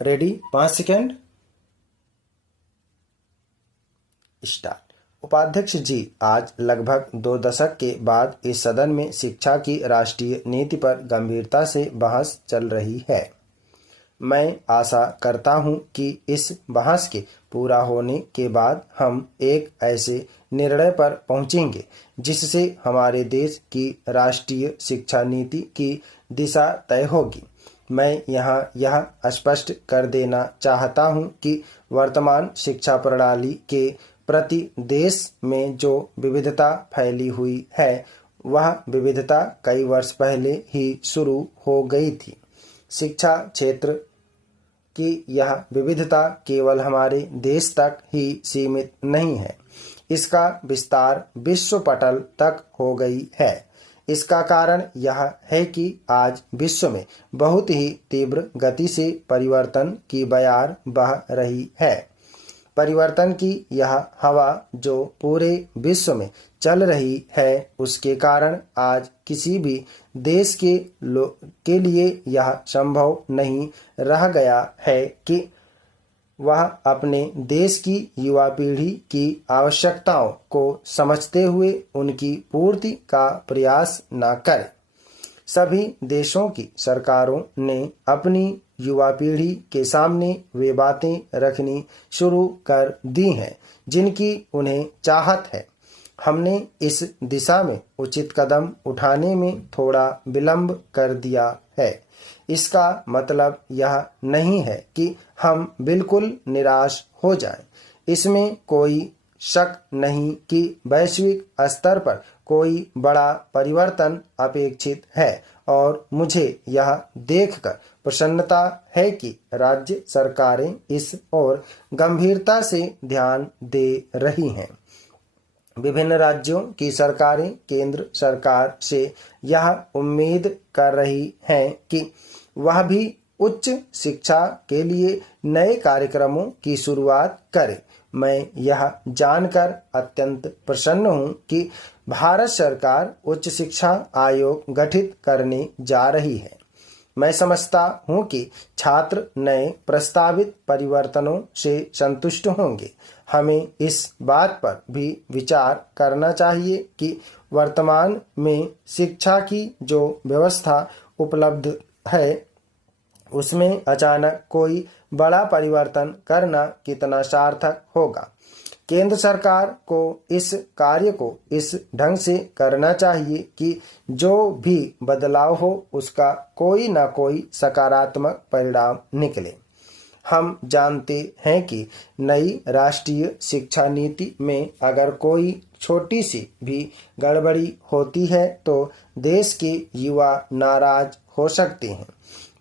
Ready? 5 second, start. उपाध्यक्ष जी, आज लगभग 2 दशक के बाद इस सदन में शिक्षा की राष्ट्रीय नीति पर गंभीरता से बहस चल रही है। मैं आशा करता हूं कि इस बहस के पूरा होने के बाद हम एक ऐसे निर्णय पर पहुंचेंगे जिससे हमारे देश की राष्ट्रीय शिक्षा नीति की दिशा तय होगी। मैं यहाँ यह स्पष्ट कर देना चाहता हूँ कि वर्तमान शिक्षा प्रणाली के प्रति देश में जो विविधता फैली हुई है वह विविधता कई वर्ष पहले ही शुरू हो गई थी। शिक्षा क्षेत्र की यह विविधता केवल हमारे देश तक ही सीमित नहीं है, इसका विस्तार विश्व पटल तक हो गई है। इसका कारण यह है कि आज विश्व में बहुत ही तीव्र गति से परिवर्तन की बयार बह रही है। परिवर्तन की यह हवा जो पूरे विश्व में चल रही है उसके कारण आज किसी भी देश के लिए यह संभव नहीं रह गया है कि वह अपने देश की युवा पीढ़ी की आवश्यकताओं को समझते हुए उनकी पूर्ति का प्रयास न करे। सभी देशों की सरकारों ने अपनी युवा पीढ़ी के सामने वे बातें रखनी शुरू कर दी हैं जिनकी उन्हें चाहत है। हमने इस दिशा में उचित कदम उठाने में थोड़ा विलंब कर दिया है। इसका मतलब यह नहीं है कि हम बिल्कुल निराश हो जाएं। इसमें कोई शक नहीं कि वैश्विक स्तर पर कोई बड़ा परिवर्तन अपेक्षित है और मुझे यह देखकर प्रसन्नता है कि राज्य सरकारें इस ओर गंभीरता से ध्यान दे रही हैं। विभिन्न राज्यों की सरकारें केंद्र सरकार से यह उम्मीद कर रही हैं कि वह भी उच्च शिक्षा के लिए नए कार्यक्रमों की शुरुआत करे। मैं यह जानकर अत्यंत प्रसन्न हूं कि भारत सरकार उच्च शिक्षा आयोग गठित करने जा रही है। मैं समझता हूं कि छात्र नए प्रस्तावित परिवर्तनों से संतुष्ट होंगे। हमें इस बात पर भी विचार करना चाहिए कि वर्तमान में शिक्षा की जो व्यवस्था उपलब्ध है उसमें अचानक कोई बड़ा परिवर्तन करना कितना सार्थक होगा। केंद्र सरकार को इस कार्य को इस ढंग से करना चाहिए कि जो भी बदलाव हो उसका कोई न कोई सकारात्मक परिणाम निकले। हम जानते हैं कि नई राष्ट्रीय शिक्षा नीति में अगर कोई छोटी सी भी गड़बड़ी होती है तो देश के युवा नाराज हो सकते हैं।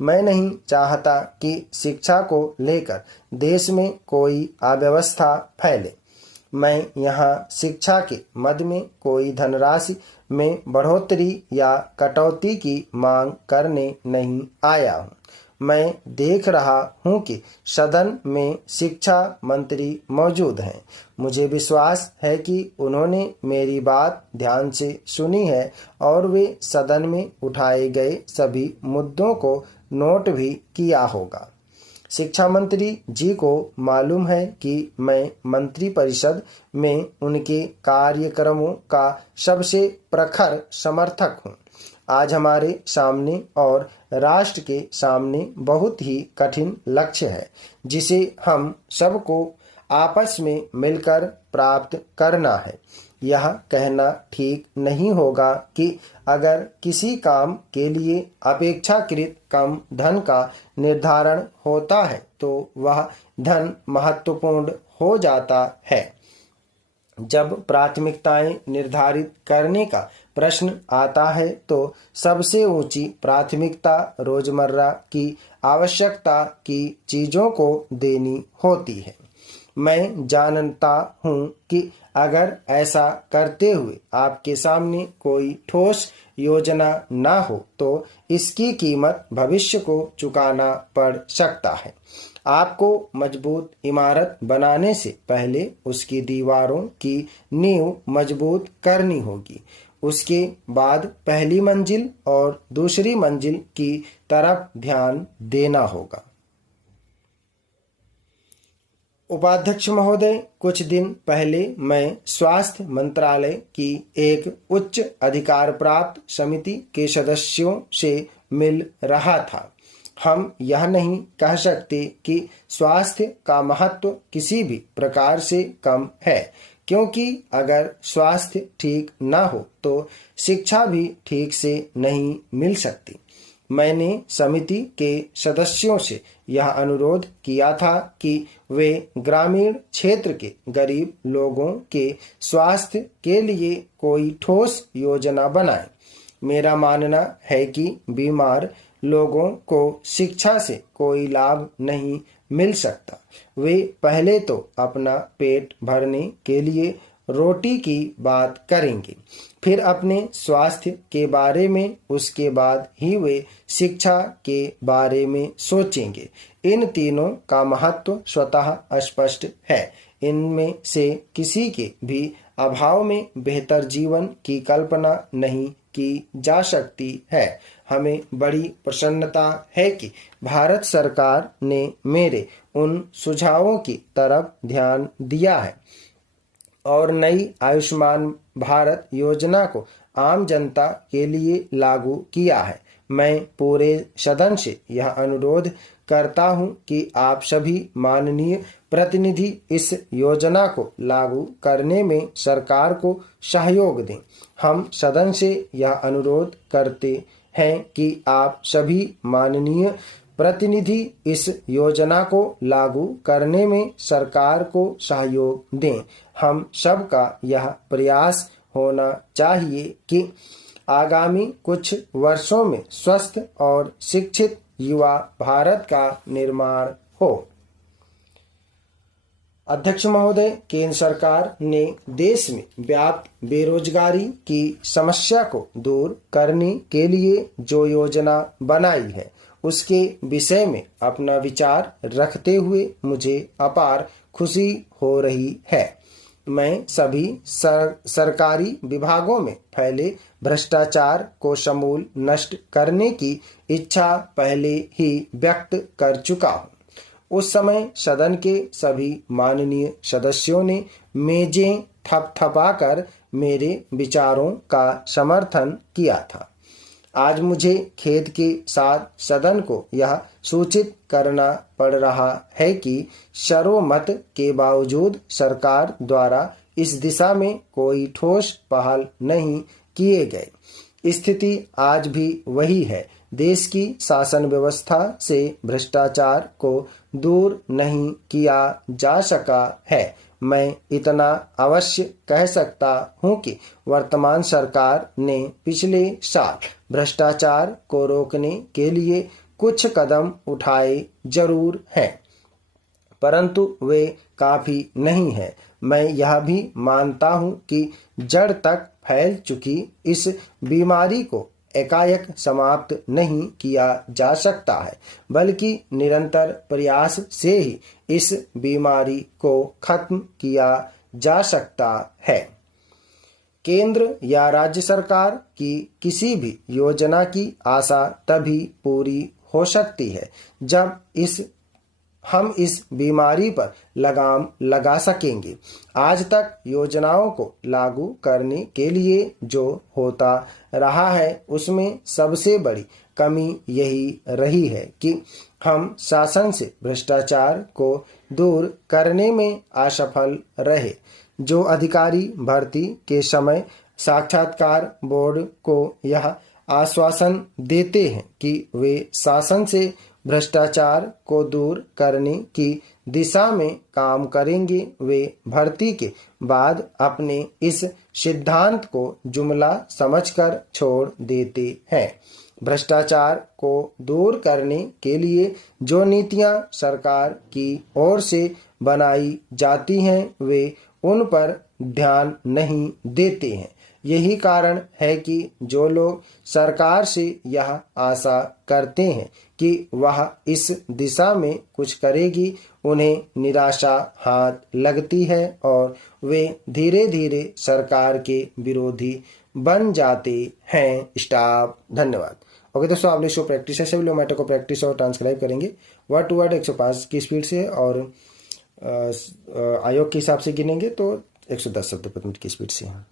मैं नहीं चाहता कि शिक्षा को लेकर देश में कोई अव्यवस्था फैले। मैं यहाँ शिक्षा के मद में कोई धनराशि में बढ़ोतरी या कटौती की मांग करने नहीं आया हूँ। मैं देख रहा हूँ कि सदन में शिक्षा मंत्री मौजूद हैं। मुझे विश्वास है कि उन्होंने मेरी बात ध्यान से सुनी है और वे सदन में उठाए गए सभी मुद्दों को नोट भी किया होगा। शिक्षा मंत्री जी को मालूम है कि मैं मंत्रिपरिषद में उनके कार्यक्रमों का सबसे प्रखर समर्थक हूँ। आज हमारे सामने और राष्ट्र के सामने बहुत ही कठिन लक्ष्य है जिसे हम सबको आपस में मिलकर प्राप्त करना है। यह कहना ठीक नहीं होगा कि अगर किसी काम के लिए अपेक्षाकृत कम धन का निर्धारण होता है तो वह धन महत्वपूर्ण हो जाता है। जब प्राथमिकताएं निर्धारित करने का प्रश्न आता है तो सबसे ऊंची प्राथमिकता रोजमर्रा की आवश्यकता की चीजों को देनी होती है। मैं जानता हूं कि अगर ऐसा करते हुए आपके सामने कोई ठोस योजना ना हो तो इसकी कीमत भविष्य को चुकाना पड़ सकता है। आपको मजबूत इमारत बनाने से पहले उसकी दीवारों की नींव मजबूत करनी होगी। उसके बाद पहली मंजिल और दूसरी मंजिल की तरफ ध्यान देना होगा। उपाध्यक्ष महोदय, कुछ दिन पहले मैं स्वास्थ्य मंत्रालय की एक उच्च अधिकार प्राप्त समिति के सदस्यों से मिल रहा था। हम यह नहीं कह सकते कि स्वास्थ्य का महत्व किसी भी प्रकार से कम है, क्योंकि अगर स्वास्थ्य ठीक न हो तो शिक्षा भी ठीक से नहीं मिल सकती। मैंने समिति के सदस्यों से यह अनुरोध किया था कि वे ग्रामीण क्षेत्र के गरीब लोगों के स्वास्थ्य के लिए कोई ठोस योजना बनाएं। मेरा मानना है कि बीमार लोगों को शिक्षा से कोई लाभ नहीं मिल सकता। वे पहले तो अपना पेट भरने के लिए रोटी की बात करेंगे, फिर अपने स्वास्थ्य के बारे में, उसके बाद ही वे शिक्षा के बारे में सोचेंगे। इन तीनों का महत्व स्वतः स्पष्ट है। इनमें से किसी के भी अभाव में बेहतर जीवन की कल्पना नहीं की जा सकती है। हमें बड़ी प्रसन्नता है कि भारत सरकार ने मेरे उन सुझावों की तरफ ध्यान दिया है और नई आयुष्मान भारत योजना को आम जनता के लिए लागू किया है। मैं पूरे सदन से यह अनुरोध करता हूं कि आप सभी माननीय प्रतिनिधि इस योजना को लागू करने में सरकार को सहयोग दें। हम सदन से यह अनुरोध करते हैं कि आप सभी माननीय प्रतिनिधि इस योजना को लागू करने में सरकार को सहयोग दें। हम सबका यह प्रयास होना चाहिए कि आगामी कुछ वर्षों में स्वस्थ और शिक्षित युवा भारत का निर्माण हो। अध्यक्ष महोदय, केंद्र सरकार ने देश में व्याप्त बेरोजगारी की समस्या को दूर करने के लिए जो योजना बनाई है, उसके विषय में अपना विचार रखते हुए मुझे अपार खुशी हो रही है। मैं सभी सरकारी विभागों में फैले भ्रष्टाचार को समूल नष्ट करने की इच्छा पहले ही व्यक्त कर चुका हूँ। उस समय सदन के सभी माननीय सदस्यों ने मेजें थपथपाकर मेरे विचारों का समर्थन किया था। आज मुझे खेद के साथ सदन को यह सूचित करना पड़ रहा है कि सर्वमत के बावजूद सरकार द्वारा इस दिशा में कोई ठोस पहल नहीं किए गए। स्थिति आज भी वही है। देश की शासन व्यवस्था से भ्रष्टाचार को दूर नहीं किया जा सका है। मैं इतना अवश्य कह सकता हूं कि वर्तमान सरकार ने पिछले साल भ्रष्टाचार को रोकने के लिए कुछ कदम उठाए जरूर हैं, परंतु वे काफी नहीं हैं। मैं यह भी मानता हूं कि जड़ तक फैल चुकी इस बीमारी को एकाएक समाप्त नहीं किया जा सकता है, बल्कि निरंतर प्रयास से ही इस बीमारी को खत्म किया जा सकता है। केंद्र या राज्य सरकार की किसी भी योजना की आशा तभी पूरी हो सकती है जब हम इस बीमारी पर लगाम लगा सकेंगे। आज तक योजनाओं को लागू करने के लिए जो होता रहा है, उसमें सबसे बड़ी कमी यही रही है कि हम शासन से भ्रष्टाचार को दूर करने में असफल रहे। जो अधिकारी भर्ती के समय साक्षात्कार बोर्ड को यह आश्वासन देते हैं कि वे शासन से भ्रष्टाचार को दूर करने की दिशा में काम करेंगे, वे भर्ती के बाद अपने इस सिद्धांत को जुमला समझकर छोड़ देते हैं। भ्रष्टाचार को दूर करने के लिए जो नीतियां सरकार की ओर से बनाई जाती हैं, वे उन पर ध्यान नहीं देते हैं। यही कारण है कि जो लोग सरकार से यह आशा करते हैं कि वह इस दिशा में कुछ करेगी, उन्हें निराशा हाथ लगती है और वे धीरे धीरे सरकार के विरोधी बन जाते हैं। स्टॉप। धन्यवाद। ओके दोस्तों, आपने शो प्रैक्टिस है, सभी लोग मैटर को प्रैक्टिस और ट्रांसक्राइब करेंगे। वर्ड टू वर्ड 105 की स्पीड से और आयोग के हिसाब से गिनेंगे तो 110 शब्द प्रति मिनट की स्पीड से हैं।